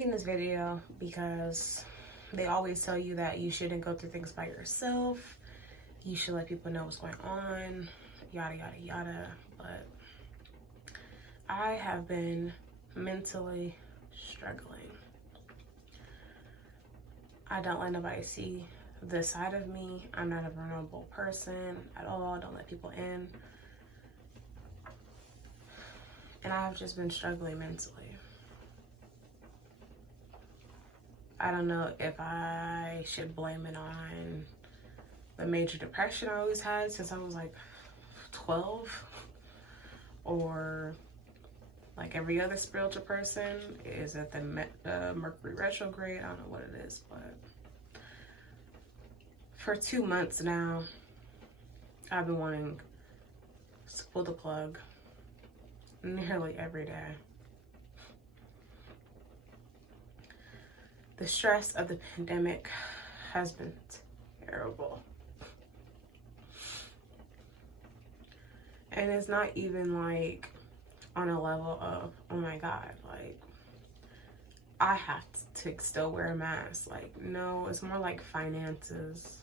making this video because they always tell you that you shouldn't go through things by yourself. You should let people know what's going on, yada, yada, yada. But I have been mentally struggling. I don't let nobody see this side of me. I'm not a vulnerable person at all. I don't let people in. And I've just been struggling mentally. I don't know if I should blame it on the major depression I always had since I was like 12, or like every other spiritual person. Is it the Mercury retrograde? I don't know what it is, but for 2 months now, I've been wanting to pull the plug nearly every day. The stress of the pandemic has been terrible. And it's not even like on a level of, oh my God, like I have to still wear a mask. Like, no, it's more like finances.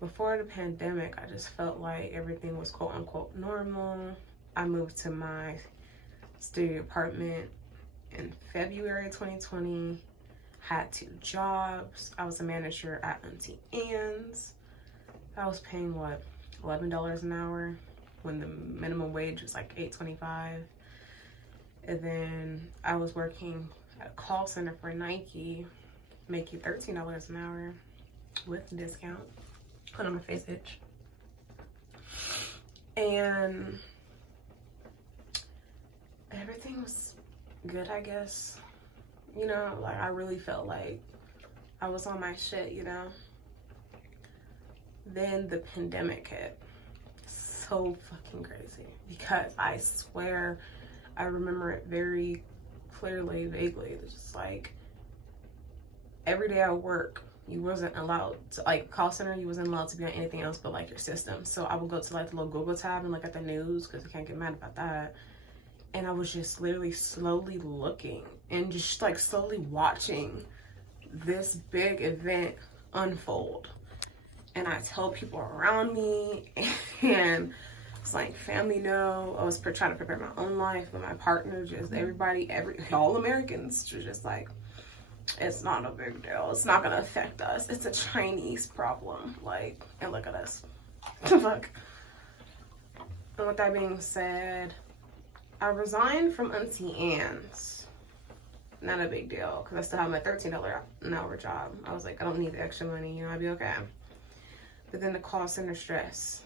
Before the pandemic, I just felt like everything was quote unquote normal. I moved to my studio apartment in February 2020, had 2 jobs. I was a manager at Auntie Anne's. I was paying what, $11 an hour when the minimum wage was like $8.25. And then I was working at a call center for Nike, making $13 an hour with a discount. Put on my face itch. And everything was good, I guess. You know, like I really felt like I was on my shit, you know. Then the pandemic hit. So fucking crazy, because I swear I remember it very clearly, vaguely. It was just like every day at work, you wasn't allowed to, like call center, you wasn't allowed to be on anything else but like your system. So I would go to like the little Google tab and look at the news, because you can't get mad about that. And I was just literally slowly looking and just like slowly watching this big event unfold. And I tell people around me, and it's like family know. I was trying to prepare my own life, but my partner, just everybody, all Americans, just like, it's not a big deal. It's not gonna affect us. It's a Chinese problem. Like, and look at us. Fuck. And with that being said, I resigned from Auntie Anne's. Not a big deal, because I still have my $13 an hour job. I was like, I don't need the extra money, you know, I'd be okay. But then the call center stress.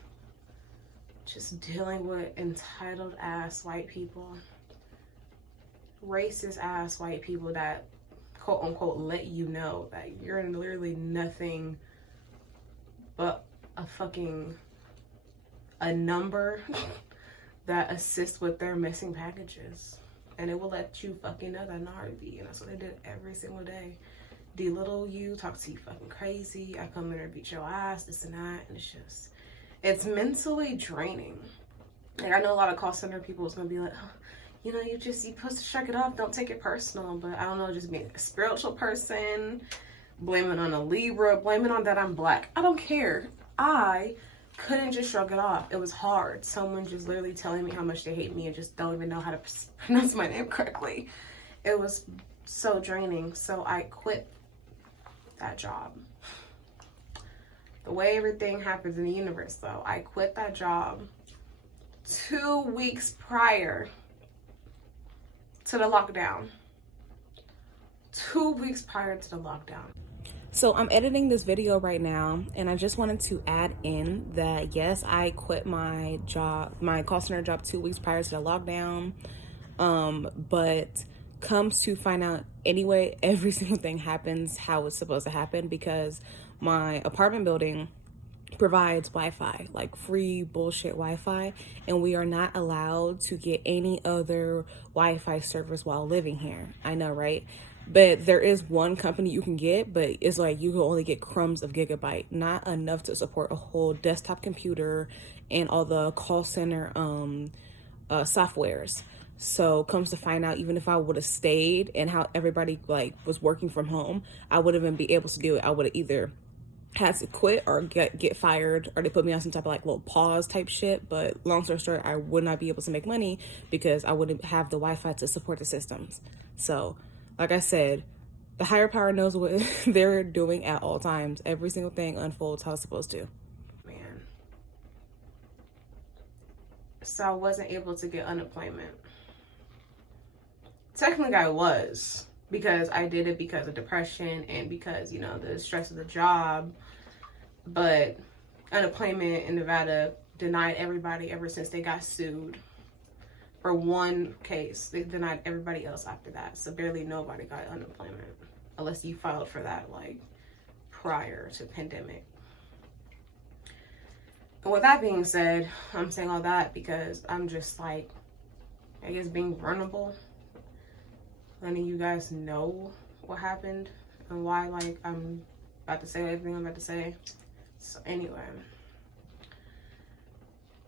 Just dealing with entitled ass white people. Racist ass white people that quote unquote let you know that you're literally nothing but a number that assists with their missing packages. And it will let you fucking know that in a heartbeat. And that's what they did every single day. Belittle you, talk to you fucking crazy. I come in and beat your ass, this and that. And it's mentally draining. Like, I know a lot of call center people is gonna be like, oh, you know, you're supposed to shrug it off, don't take it personal. But I don't know, just being a spiritual person, blaming on a Libra, blaming on that I'm black. I don't care. I couldn't just shrug it off. It was hard. Someone just literally telling me how much they hate me and just don't even know how to pronounce my name correctly. It was so draining. So I quit that job. The way everything happens in the universe, though, I quit that job 2 weeks prior to the lockdown. 2 weeks prior to the lockdown. So I'm editing this video right now, and I just wanted to add in that yes, I quit my job, my call center job 2 weeks prior to the lockdown. But comes to find out anyway, every single thing happens how it's supposed to happen, because my apartment building provides Wi-Fi, like free bullshit Wi-Fi, and we are not allowed to get any other Wi-Fi service while living here. I know, right? But there is one company you can get, but it's like you can only get crumbs of gigabyte, not enough to support a whole desktop computer and all the call center softwares. So comes to find out, even if I would have stayed and how everybody like was working from home, I wouldn't even be able to do it. I would have either had to quit or get fired, or they put me on some type of like little pause type shit. But long story short, I would not be able to make money because I wouldn't have the Wi-Fi to support the systems. So like I said, the higher power knows what they're doing at all times. Every single thing unfolds how it's supposed to. Man. So I wasn't able to get unemployment. Technically I was, because I did it because of depression and because, you know, the stress of the job. But unemployment in Nevada denied everybody ever since they got sued for one case. They denied everybody else after that. So barely nobody got unemployment unless you filed for that like prior to pandemic. And with that being said, I'm saying all that because I'm just like, I guess, being vulnerable. Letting you guys know what happened and why, like, I'm about to say everything I'm about to say. So anyway,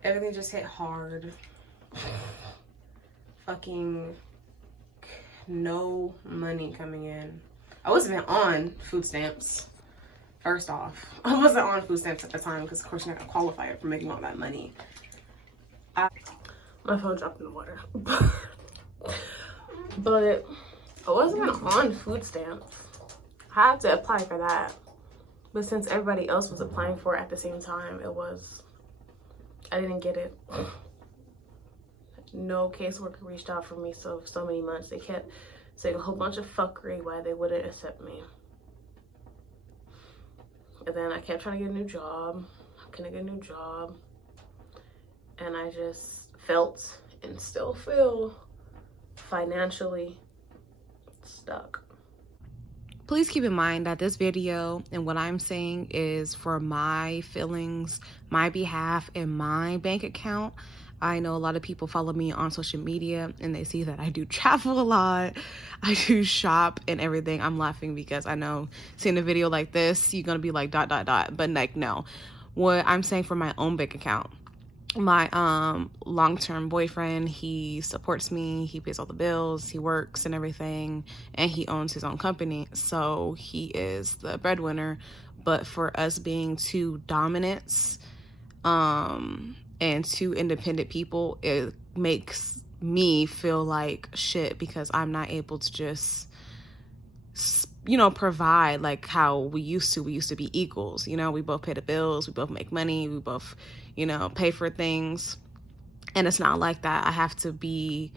everything just hit hard. Fucking no money coming in. I wasn't even on food stamps. First off, I wasn't on food stamps at the time because, of course, you're not gonna qualify for making all that money. My phone dropped in the water. But I wasn't even on food stamps. I had to apply for that. But since everybody else was applying for it at the same time, I didn't get it. No caseworker reached out for me so many months. They kept saying a whole bunch of fuckery why they wouldn't accept me. And then I kept trying to get a new job. I couldn't get a new job. And I just felt and still feel financially stuck. Please keep in mind that this video and what I'm saying is for my feelings, my behalf, and my bank account. I know a lot of people follow me on social media and they see that I do travel a lot. I do shop and everything. I'm laughing because I know seeing a video like this, you're going to be like ... But like, no. What I'm saying for my own bank account. My long-term boyfriend, he supports me, he pays all the bills, he works and everything, and he owns his own company, so he is the breadwinner. But for us being two dominants and two independent people, it makes me feel like shit because I'm not able to just, you know, provide like how we used to be equals. You know, we both pay the bills, we both make money, we both, you know, pay for things. And it's not like that. I have to be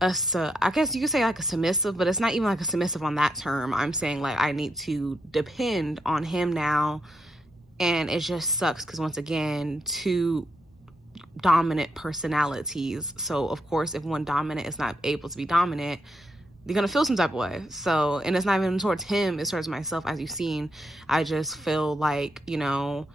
I guess you could say like a submissive, but it's not even like a submissive on that term. I'm saying like I need to depend on him now. And it just sucks because once again, two dominant personalities. So of course, if one dominant is not able to be dominant, you're gonna feel some type of way. So, and it's not even towards him, it's towards myself. As you've seen, I just feel like, you know,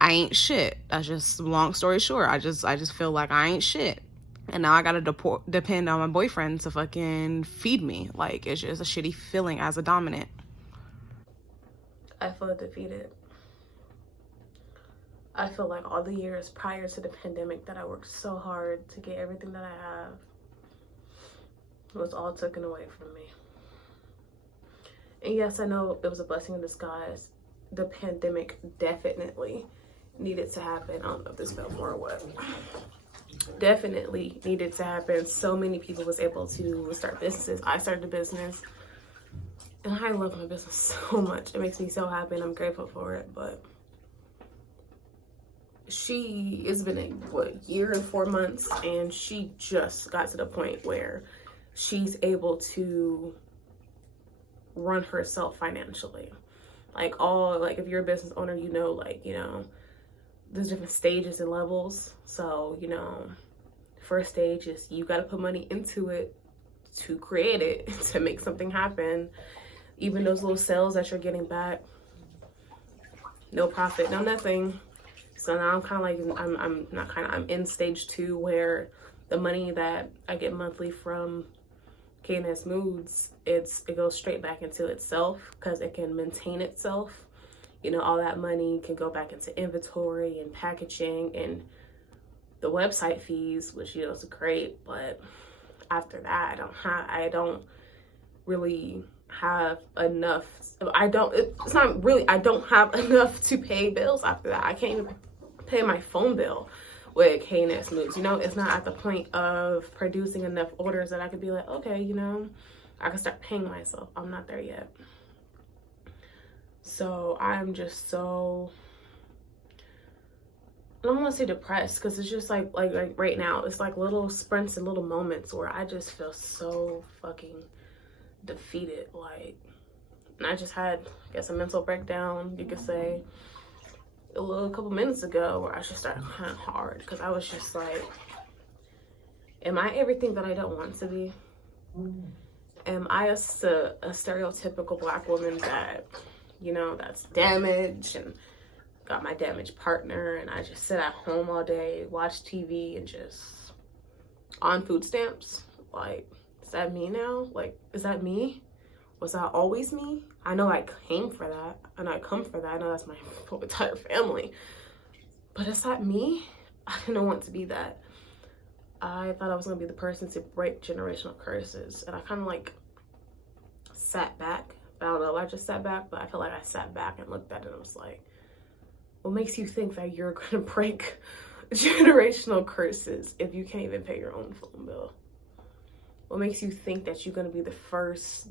I ain't shit. That's just, long story short, I just feel like I ain't shit. And now I gotta depend on my boyfriend to fucking feed me. Like, it's just a shitty feeling as a dominant. I feel defeated. I feel like all the years prior to the pandemic that I worked so hard to get everything that I have was all taken away from me. And yes, I know it was a blessing in disguise. The pandemic definitely needed to happen. I don't know if this felt more or what. Definitely needed to happen. So many people was able to start businesses. I started a business. And I love my business so much. It makes me so happy and I'm grateful for it. But it's been a year and 4 months, and she just got to the point where she's able to run herself financially. Like if you're a business owner, you know, like, you know, there's different stages and levels. So, you know, first stage is you got to put money into it to create it, to make something happen. Even those little sales that you're getting back, no profit, no nothing. So now I'm kind of like, I'm in stage 2 where the money that I get monthly from K&S Moods, it goes straight back into itself because it can maintain itself. You know, all that money can go back into inventory and packaging and the website fees, which, you know, is great, but after that, I don't really have enough. I don't have enough to pay bills after that. I can't even pay my phone bill with KNS Moves. You know, it's not at the point of producing enough orders that I could be like, okay, you know, I can start paying myself. I'm not there yet. So I'm just so, I don't want to say depressed, because it's just like right now, it's like little sprints and little moments where I just feel so fucking defeated. Like, and I just had, I guess, a mental breakdown, you could say, a couple minutes ago, where I just started kind of hard, because I was just like, am I everything that I don't want to be? Am I a stereotypical Black woman that, you know, that's damaged and got my damaged partner, and I just sit at home all day, watch TV, and just on food stamps? Like, is that me now? Like, is that me? Was that always me? I know I came for that, and I come for that. I know that's my whole entire family. But is that me? I didn't want to be that. I thought I was going to be the person to break generational curses. And I kind of like sat back. I don't know, I just sat back, but I feel like I sat back and looked at it and was like, what makes you think that you're going to break generational curses if you can't even pay your own phone bill? What makes you think that you're going to be the first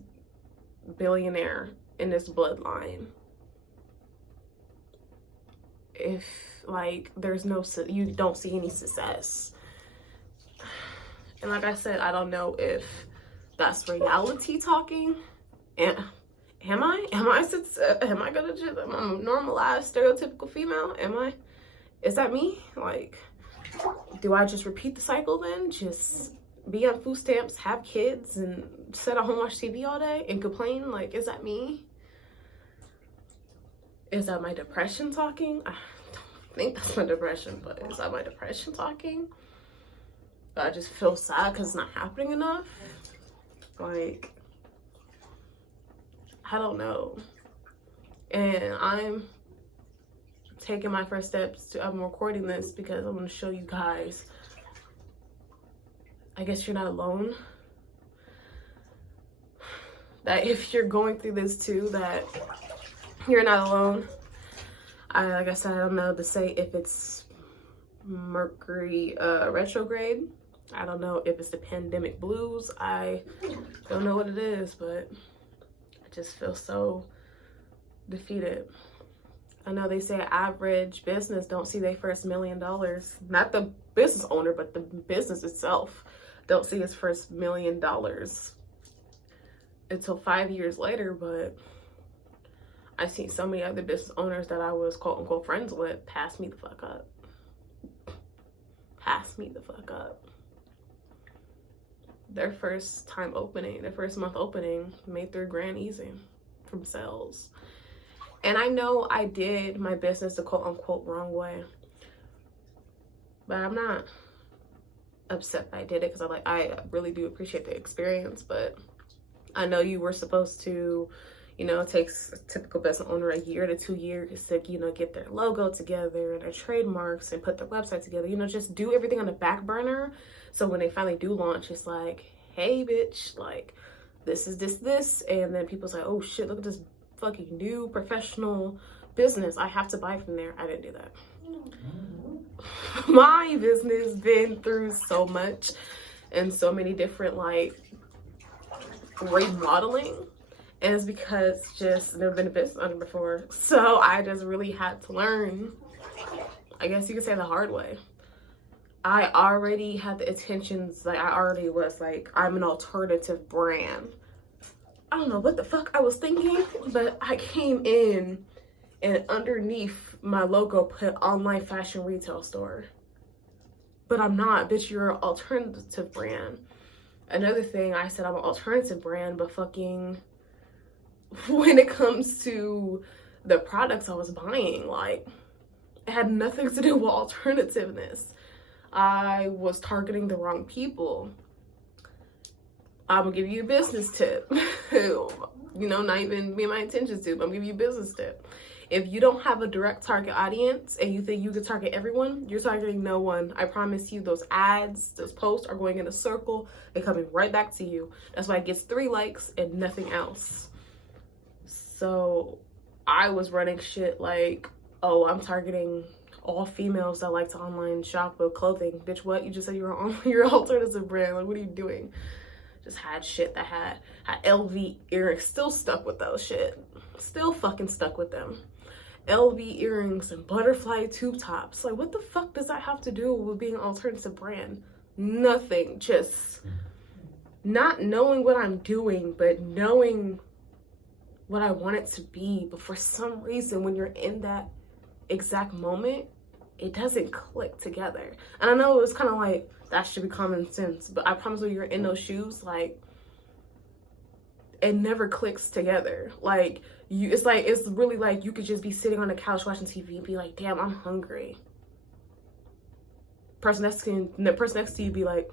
billionaire in this bloodline if, like, you don't see any success? And like I said, I don't know if that's reality talking. And am I gonna just, am I a normalized stereotypical female? Is that me? Like, do I just repeat the cycle then? Just be on food stamps, have kids, and sit at home, watch TV all day and complain? Like, is that me? Is that my depression talking? I don't think that's my depression, but is that my depression talking? I just feel sad because it's not happening enough. Like, I don't know. And I'm taking my first steps to, I'm recording this because I'm going to show you guys, I guess you're not alone. That if you're going through this too, that you're not alone. Like I said, I don't know to say if it's Mercury retrograde. I don't know if it's the pandemic blues. I don't know what it is, but I just feel so defeated. I know they say average business don't see their first $1 million. Not the business owner, but the business itself don't see its first $1 million until 5 years later. But I've seen so many other business owners that I was quote unquote friends with pass me the fuck up. Pass me the fuck up. Their first time opening, their first month opening, made $3 grand easy from sales. And I know I did my business the quote unquote wrong way, but I'm not upset that I did it, because I really do appreciate the experience. But I know you were supposed to, you know, it takes a typical business owner a year to 2 years to, you know, get their logo together and their trademarks and put their website together, you know, just do everything on the back burner. So when they finally do launch, it's like, hey, bitch, like, this is this. And then people's like, oh shit, look at this fucking new professional business. I have to buy from there. I didn't do that. My business been through so much and so many different, like, remodeling. And it's because just I've never been a business owner before. So I just really had to learn, I guess you could say, the hard way. I already had the intentions, like I already was like, I'm an alternative brand. I don't know what the fuck I was thinking, but I came in and underneath my logo put online fashion retail store. But I'm not, bitch, you're an alternative brand. Another thing, I said I'm an alternative brand, but fucking when it comes to the products I was buying, like, it had nothing to do with alternativeness. I was targeting the wrong people. I'm gonna give you a business tip. You know, not even be my intentions to, but I'm gonna give you a business tip. If you don't have a direct target audience and you think you can target everyone, you're targeting no one. I promise you, those ads, those posts are going in a circle and coming right back to you. That's why it gets 3 likes and nothing else. So I was running shit like, oh, I'm targeting all females that like to online shop with clothing. Bitch, what? You just said you're an alternative brand. Like, what are you doing? Just had shit that had LV earrings. Still stuck with those shit. Still fucking stuck with them. LV earrings and butterfly tube tops. Like, what the fuck does that have to do with being an alternative brand? Nothing. Just not knowing what I'm doing, but knowing what I want it to be. But for some reason, when you're in that exact moment, it doesn't click together. And I know it's kind of like, that should be common sense, but I promise when you're in those shoes, like, it never clicks together. Like, it's really like you could just be sitting on the couch watching TV and be like, damn, I'm hungry. The person next to you be like,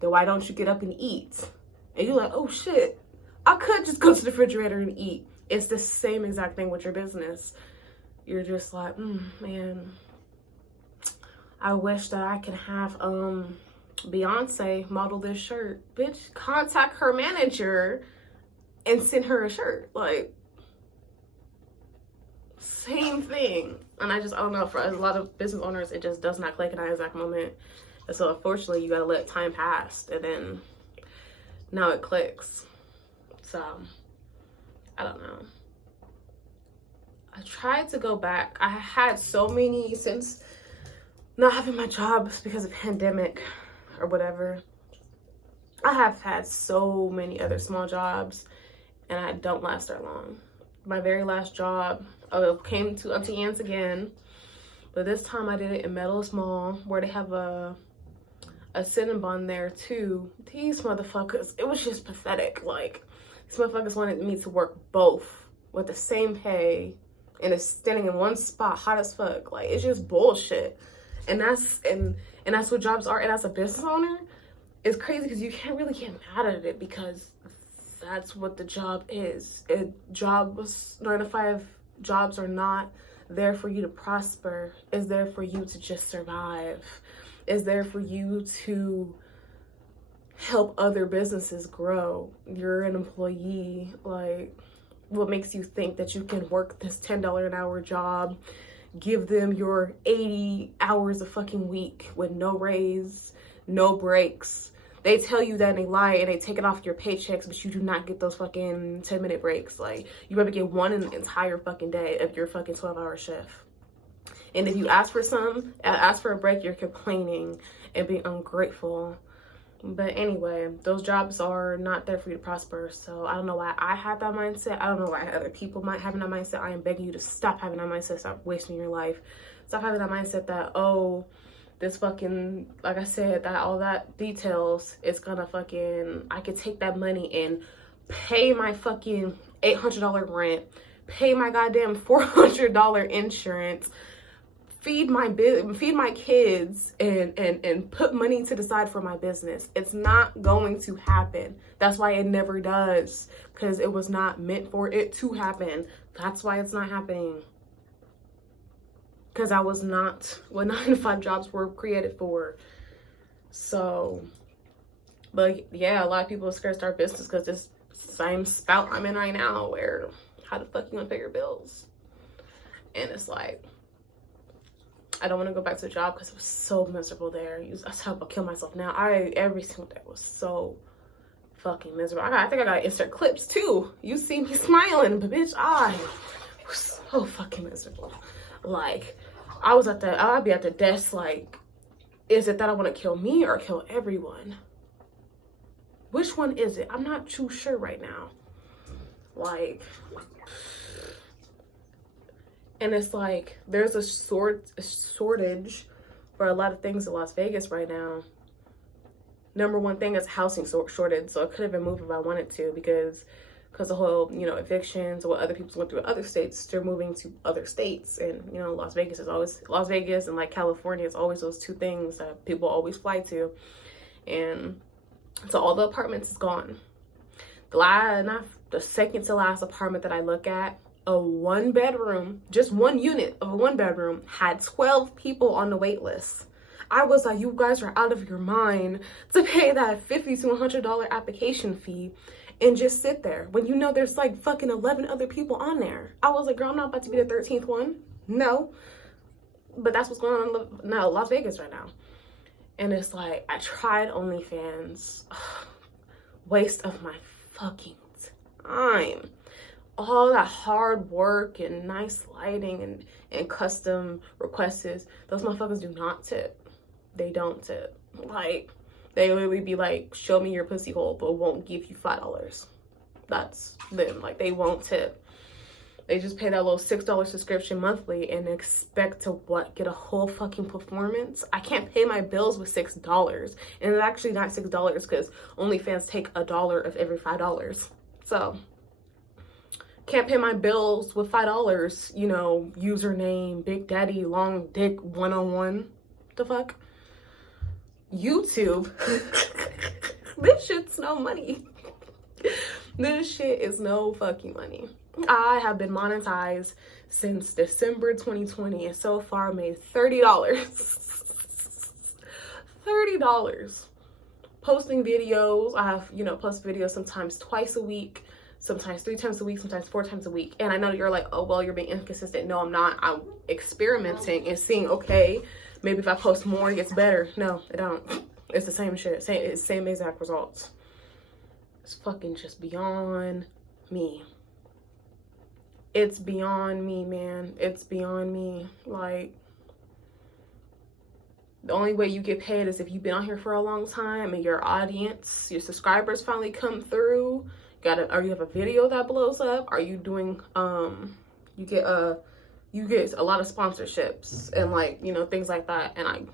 then why don't you get up and eat? And you're like, oh shit, I could just go to the refrigerator and eat. It's the same exact thing with your business. You're just like, man, I wish that I could have Beyonce model this shirt. Bitch, contact her manager and send her a shirt. Like, same thing. And I don't know, for a lot of business owners, it just does not click in that exact moment. And so unfortunately, you gotta let time pass, and then now it clicks. So I don't know. I tried to go back. I had so many, since not having my job because of pandemic or whatever, I have had so many other small jobs, and I don't last that long. My very last job, I came to Auntie Anne's again, but this time I did it in Meadows Mall, where they have a Cinnabon there too. These motherfuckers, it was just pathetic. Like, these motherfuckers wanted me to work both with the same pay, and it's standing in one spot, hot as fuck. Like, it's just bullshit. And that's what jobs are. And as a business owner, it's crazy because you can't really get mad at it, because that's what the job is. 9 to 5 jobs are not there for you to prosper. It's there for you to just survive. It's there for you to help other businesses grow. You're an employee. Like, what makes you think that you can work this $10 an hour job, give them your 80 hours a fucking week with no raise, no breaks? They tell you that and they lie, and they take it off your paychecks, but you do not get those fucking 10-minute breaks. Like, you better get one in the entire fucking day of your fucking 12-hour shift. And if you ask for a break, you're complaining and being ungrateful. But anyway, those jobs are not there for you to prosper. So I don't know why I had that mindset. I don't know why other people might have that mindset. I am begging you to stop having that mindset. Stop wasting your life. Stop having that mindset that, oh, this fucking, like I said, that all that details is gonna fucking, I could take that money and pay my fucking $800 rent, pay my goddamn $400 insurance, feed my kids, and put money to the side for my business. It's not going to happen. That's why it never does, because it was not meant for it to happen. That's why it's not happening. Because I was not what 9 to 5 jobs were created for. So, but yeah, a lot of people are scared to start business because this same spout I'm in right now, where how the fuck you gonna pay your bills? And it's like, I don't want to go back to the job because it was so miserable there. I was about to kill myself now. Every single day was so fucking miserable. I think I gotta insert clips too. You see me smiling, but bitch, I was so fucking miserable. Like, I'd be at the desk like, is it that I want to kill me or kill everyone? Which one is it? I'm not too sure right now. Like, and it's like, there's a shortage for a lot of things in Las Vegas right now. Number one thing is housing shortage. So I could have been moved if I wanted to, because the whole, evictions or what other people went through in other states, they're moving to other states. And, Las Vegas and like California is always those two things that people always fly to. And so all the apartments is gone. The second to last apartment that I look at, a 1-bedroom, just one unit of a 1-bedroom, had 12 people on the wait list. I was like, you guys are out of your mind to pay that $50 to $100 application fee and just sit there when you know there's like fucking 11 other people on there. I was like, girl, I'm not about to be the 13th one. No. But that's what's going on in Las Vegas right now. And it's like, I tried OnlyFans. Waste of my fucking time. All that hard work and nice lighting and custom requests, those motherfuckers do not tip. They don't tip. Like, they literally be like, show me your pussy hole, but won't give you $5. That's them. Like, they won't tip. They just pay that little $6 subscription monthly and expect to what? Get a whole fucking performance? I can't pay my bills with $6. And it's actually not $6 because OnlyFans take $1 of every $5. So can't pay my bills with $5, you know, username, Big Daddy, Long Dick 101. The fuck? YouTube. This shit's no money. This shit is no fucking money. I have been monetized since December 2020 and so far made $30. $30. Posting videos. I have, you know, post videos sometimes twice a week, sometimes 3 times a week, sometimes 4 times a week. And I know you're like, oh, well, you're being inconsistent. No, I'm not. I'm experimenting and seeing, okay, maybe if I post more, it gets better. No, it don't. It's the same shit. Same exact results. It's fucking just beyond me. It's beyond me, man. It's beyond me. Like, the only way you get paid is if you've been on here for a long time and your audience, your subscribers finally come through. Or you have a video that blows up. Are you doing you get a lot of sponsorships and, like, you know, things like that. And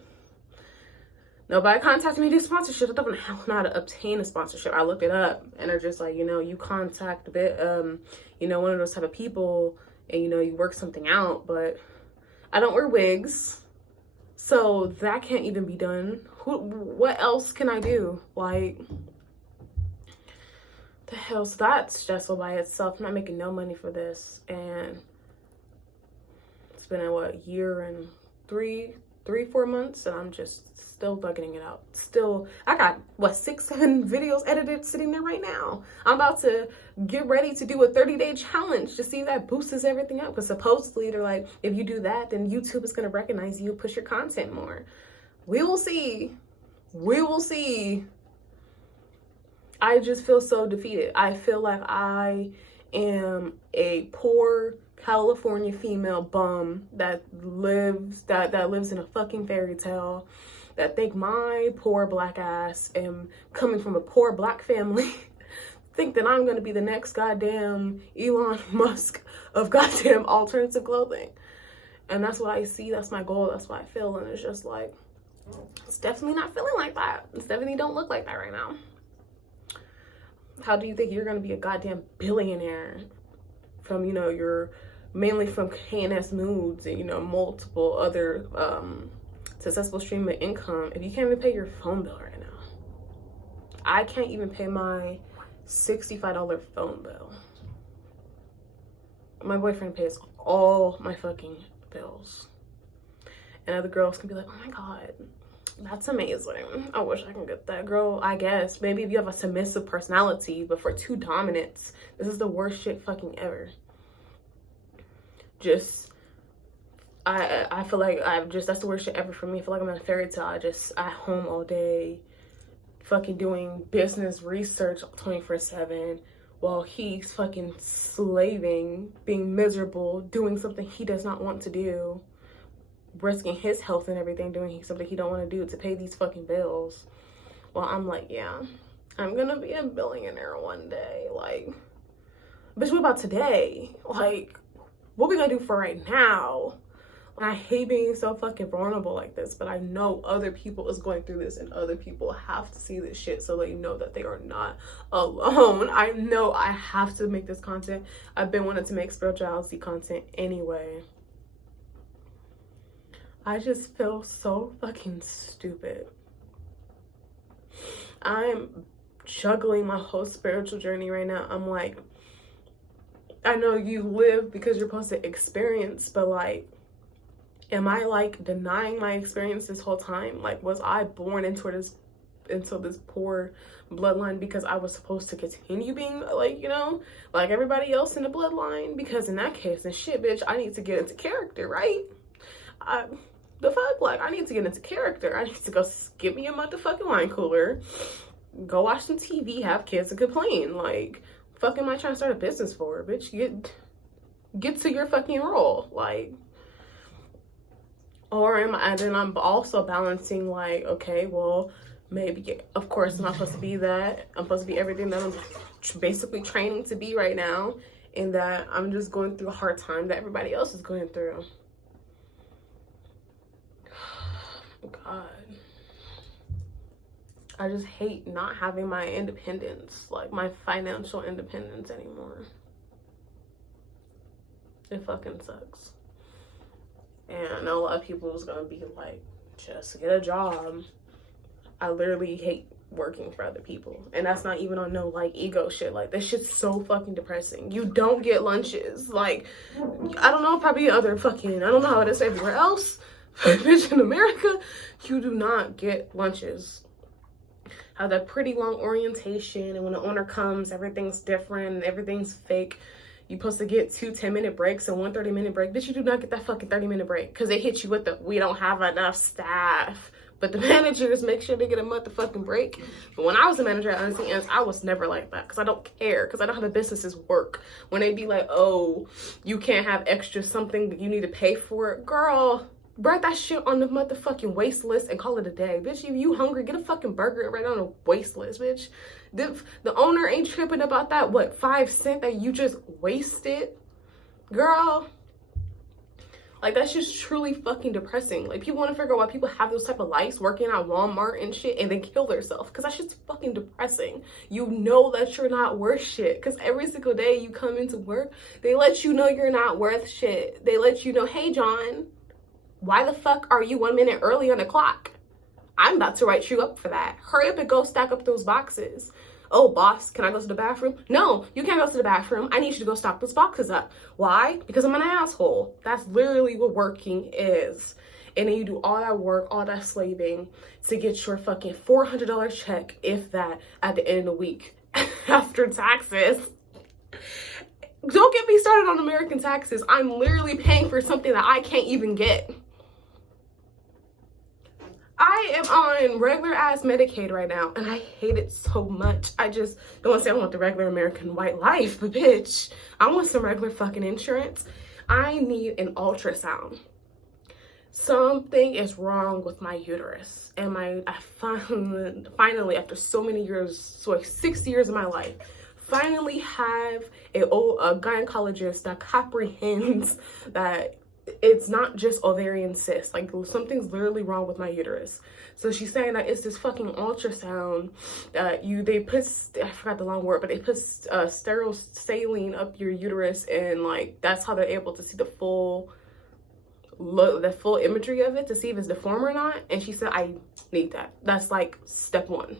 nobody contacted me to do sponsorship. I don't know how to obtain a sponsorship. I looked it up and they're just like, you know, you contact a bit you know, one of those type of people and, you know, you work something out. But I don't wear wigs, so that can't even be done. What else can I do? Like, the hell? So that's stressful by itself. I'm not making no money for this, and it's been a year and 4 months, and I'm just still bugging it out. Still, I got 6-7 videos edited sitting there right now. I'm about to get ready to do a 30-day challenge to see if that boosts everything up, because supposedly they're like, if you do that, then YouTube is going to recognize you, push your content more. We will see. I just feel so defeated. I feel like I am a poor California female bum that lives in a fucking fairy tale, that think my poor black ass am coming from a poor black family think that I'm gonna be the next goddamn Elon Musk of goddamn alternative clothing. And that's what I see, that's my goal, that's what I feel. And it's just like, it's definitely not feeling like that. It's definitely don't look like that right now. How do you think you're gonna be a goddamn billionaire from, you know, you're mainly from K&S Moods and, you know, multiple other successful stream of income if you can't even pay your phone bill right now? I can't even pay my $65 phone bill. My boyfriend pays all my fucking bills. And other girls can be like, oh my God, that's amazing. I wish I can get that. Girl, I guess. Maybe if you have a submissive personality, but for 2 dominants, this is the worst shit fucking ever. I feel like that's the worst shit ever for me. I feel like I'm in a fairy tale. I at home all day, fucking doing business research 24/7 while he's fucking slaving, being miserable, doing something he does not want to do, risking his health and everything, doing something he don't want to do to pay these fucking bills. Well, I'm like, yeah, I'm gonna be a billionaire one day. Like, bitch, what about today? Like, what we gonna do for right now? I hate being so fucking vulnerable like this, but I know other people is going through this and other people have to see this shit so they know that they are not alone. I know I have to make this content. I've been wanting to make spirituality content anyway. I just feel so fucking stupid. I'm juggling my whole spiritual journey right now. I'm like, I know you live because you're supposed to experience, but like, am I like denying my experience this whole time? Like, was I born into this poor bloodline because I was supposed to continue being like, you know, like everybody else in the bloodline? Because in that case, then shit, bitch, I need to get into character, right? The fuck, like, I need to get into character. I need to go get me a motherfucking wine cooler, go watch some TV, have kids, and complain. Like, fuck am I trying to start a business for, bitch? Get to your fucking role, like. Or then I'm also balancing, like, okay, well, maybe, of course, I'm not supposed to be that. I'm supposed to be everything that I'm basically training to be right now, and that I'm just going through a hard time that everybody else is going through. God, I just hate not having my independence, like my financial independence anymore. It fucking sucks. And I know a lot of people was gonna be like, just get a job. I literally hate working for other people, and that's not even on no like ego shit. Like, this shit's so fucking depressing. You don't get lunches. Like, I don't know, probably other fucking, I don't know how it is everywhere else. Bitch, in America, you do not get lunches. Have that pretty long orientation, and when the owner comes, everything's different and everything's fake. You're supposed to get 2 10-minute breaks and 1 30-minute break. Bitch, you do not get that fucking 30-minute break because they hit you with the, we don't have enough staff. But the managers make sure they get a motherfucking break. But when I was a manager at Unseen Ends, I was never like that because I don't care, because I know how the businesses work. When they be like, oh, you can't have extra something, but you need to pay for it. Girl, write that shit on the motherfucking waste list and call it a day. Bitch, if you hungry, get a fucking burger and write on a waste list, bitch. The owner ain't tripping about that, what, 5 cents that you just wasted? Girl. Like, that's just truly fucking depressing. Like, people want to figure out why people have those type of lives working at Walmart and shit and then kill themselves, because that's just fucking depressing. You know that you're not worth shit, because every single day you come into work, they let you know you're not worth shit. They let you know, hey, John, why the fuck are you 1 minute early on the clock? I'm about to write you up for that. Hurry up and go stack up those boxes. Oh, boss, can I go to the bathroom? No, you can't go to the bathroom. I need you to go stock those boxes up. Why? Because I'm an asshole. That's literally what working is. And then you do all that work, all that slaving to get your fucking $400 check, if that, at the end of the week after taxes. Don't get me started on American taxes. I'm literally paying for something that I can't even get. I am on regular ass Medicaid right now, and I hate it so much. I just don't want to say I want the regular American white life, but bitch, I want some regular fucking insurance. I need an ultrasound. Something is wrong with my uterus, and I finally, after so many years, so like 6 years of my life, finally have a gynecologist that comprehends that it's not just ovarian cysts. Like, something's literally wrong with my uterus. So she's saying that it's this fucking ultrasound that they put, I forgot the long word, but they put sterile saline up your uterus, and like that's how they're able to see the full imagery of it to see if it's deformed or not. And she said, I need that. That's like step 1.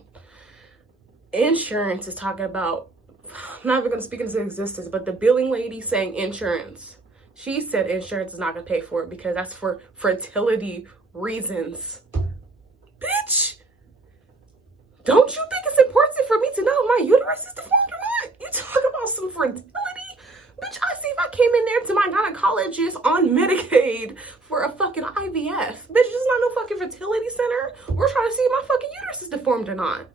Insurance is talking about, I'm not even going to speak into existence, but the billing lady saying insurance. She said insurance is not going to pay for it because that's for fertility reasons. Bitch, don't you think it's important for me to know if my uterus is deformed or not? You talk about some fertility? Bitch, I see if I came in there to my gynecologist on Medicaid for a fucking IVF. Bitch, this is not no fucking fertility center. We're trying to see if my fucking uterus is deformed or not.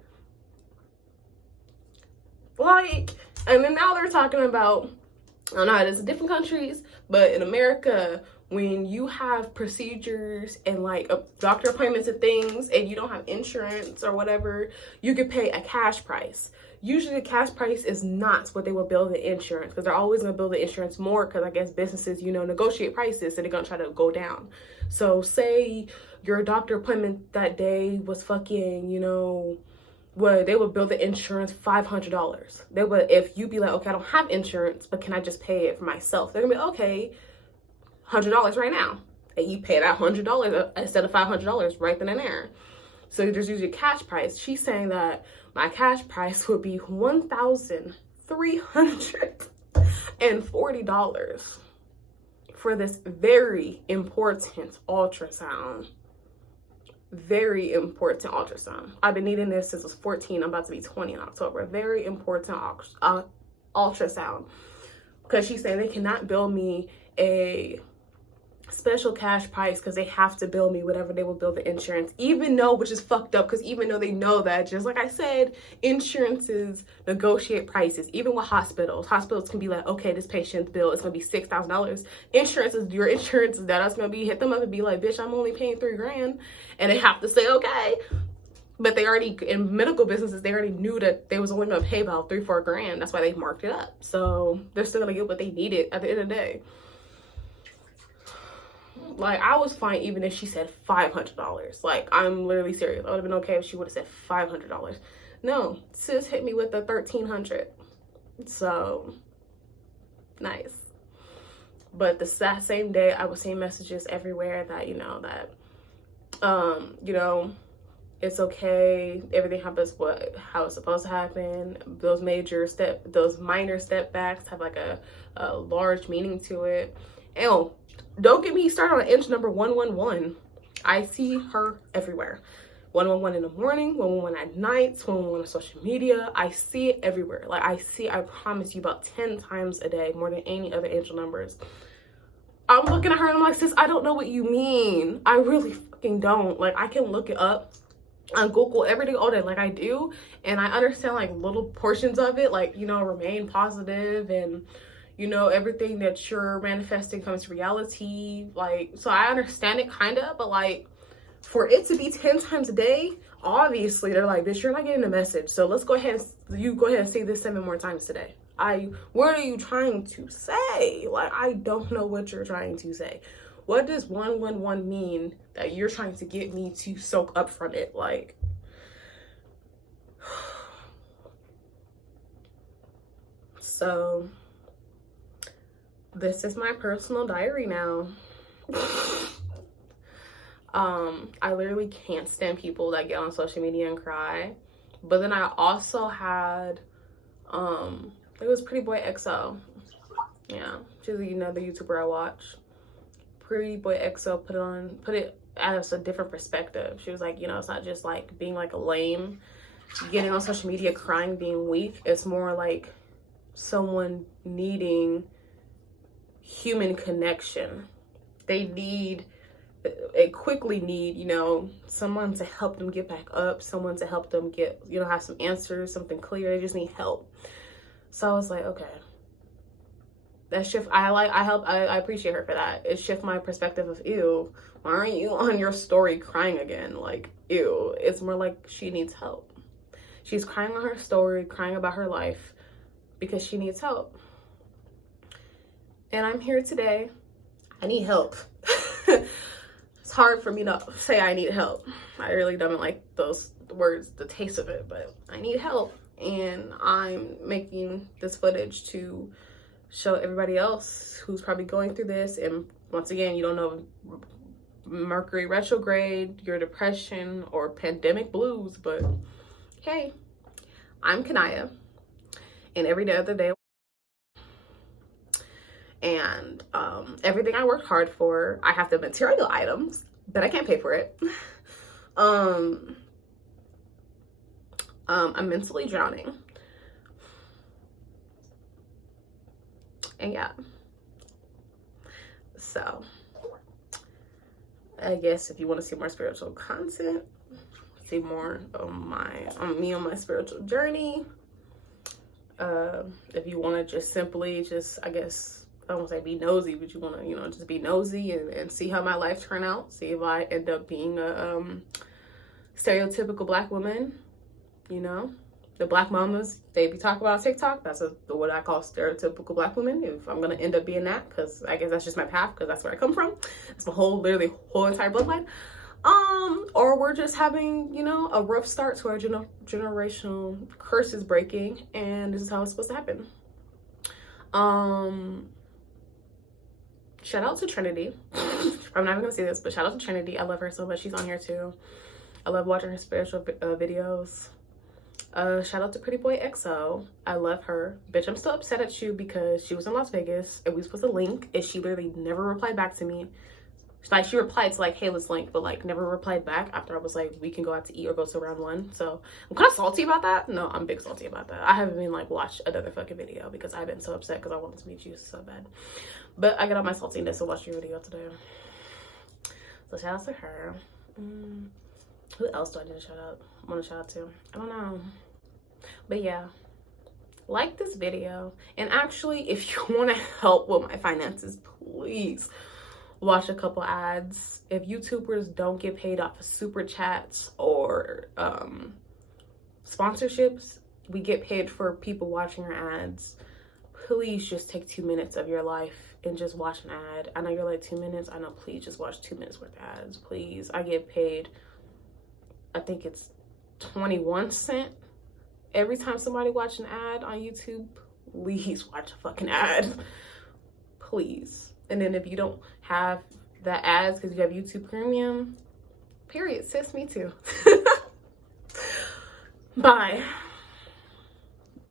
Like, and then now they're talking about, I don't know how it is in different countries, but in America, when you have procedures and like doctor appointments and things, and you don't have insurance or whatever, you could pay a cash price. Usually the cash price is not what they will bill the insurance, because they're always going to bill the insurance more, because I guess businesses, you know, negotiate prices, so they're going to try to go down. So say your doctor appointment that day was fucking, you know, well, they would bill the insurance $500. They would, if you be like, okay, I don't have insurance, but can I just pay it for myself? They're gonna be, okay, $100 right now. And you pay that $100 instead of $500 right then and there. So there's usually a cash price. She's saying that my cash price would be $1,300. $40 for this very important ultrasound. Very important ultrasound. I've been needing this since I was 14. I'm about to be 20 in October. Very important ultrasound. Because she's saying they cannot bill me a special cash price because they have to bill me whatever they will bill the insurance, even though, which is fucked up, because even though they know that, just like I said, insurances negotiate prices. Even with hospitals can be like, okay, this patient's bill is gonna be $6,000. Your insurance is that's gonna be, hit them up and be like, bitch, I'm only paying $3,000, and they have to say okay. But they already, in medical businesses, they already knew that they was only gonna pay about $3-4 grand. That's why they marked it up. So they're still gonna get what they needed at the end of the day. Like, I was fine even if she said $500. Like, I'm literally serious. I would have been okay if she would have said $500. No, sis hit me with the $1,300. So, nice. But the same day, I was seeing messages everywhere that, you know, it's okay. Everything happens how it's supposed to happen. Those minor step backs have like a large meaning to it. And don't get me started on inch number 111. I see her everywhere. 111 in the morning, 111 at night, 111 on social media. I see it everywhere. Like, I promise you, about 10 times a day, more than any other angel numbers. I'm looking at her and I'm like, sis, I don't know what you mean. I really fucking don't. Like, I can look it up on Google every day, all day, like I do. And I understand like little portions of it, like, you know, remain positive and, you know, everything that you're manifesting comes to reality. Like, so I understand it kind of, but like for it to be 10 times a day, obviously they're like, bitch, you're not getting the message. So let's go ahead and say this 7 more times today. What are you trying to say? Like, I don't know what you're trying to say. What does 111 mean that you're trying to get me to soak up from it? Like, so this is my personal diary now. I literally can't stand people that get on social media and cry. But then I also had, it was Pretty Boy XO. Yeah, she's another YouTuber I watch. Pretty Boy XO put it as a different perspective. She was like, you know, it's not just like being like a lame, getting on social media, crying, being weak. It's more like someone needing human connection. They quickly need, you know, someone to help them get back up, someone to help them get, you know, have some answers, something clear. They just need help. So I was like, okay. That shift, I appreciate her for that. It shift my perspective of, ew, why aren't you on your story crying again? Like, ew. It's more like she needs help. She's crying on her story, crying about her life because she needs help. And I'm here today. I need help. It's hard for me to say I need help. I really don't like those words, the taste of it, but I need help. And I'm making this footage to show everybody else who's probably going through this. And once again, you don't know Mercury retrograde, your depression, or pandemic blues, but hey, I'm Kanaya, and every other day, and everything I worked hard for, I have the material items, but I can't pay for it. I'm mentally drowning. And yeah, so I guess if you want to see more spiritual content, see more of me on my spiritual journey, if you want to just simply I guess I won't say be nosy, but you want to, you know, just be nosy and see how my life turn out, see if I end up being a stereotypical Black woman, you know. The Black mamas they be talking about on TikTok, that's what I call stereotypical Black women. If I'm gonna end up being that, because I guess that's just my path, because that's where I come from. It's my whole entire bloodline. Or we're just having, you know, a rough start to our generational curses breaking, and this is how it's supposed to happen. Shout out to Trinity. I'm not even gonna say this, but shout out to Trinity. I love her so much. She's on here too. I love watching her spiritual videos. Shout out to Pretty Boy XO. I love her. Bitch, I'm still upset at you because she was in Las Vegas and we supposed to link and she literally never replied back to me. Like, she replied to like, hey, let's link, but like never replied back after I was like, we can go out to eat or go to round 1. So I'm kind of salty about that. No, I'm big salty about that. I haven't even like watched another fucking video because I've been so upset because I wanted to meet you so bad. But I got on my saltiness to watch your video today. So shout out to her. Who else do I need to shout out? Want to shout out to? I don't know. But yeah, like this video. And actually, if you want to help with my finances, please watch a couple ads. If YouTubers don't get paid off of super chats or sponsorships, we get paid for people watching our ads. Please just take 2 minutes of your life and just watch an ad. I know you're like 2 minutes. I know, please just watch 2 minutes worth of ads, please. I get paid, I think it's 21 cents every time somebody watch an ad on YouTube. Please watch a fucking ad, please. And then if you don't have the ads because you have YouTube Premium, period, sis, me too. Bye.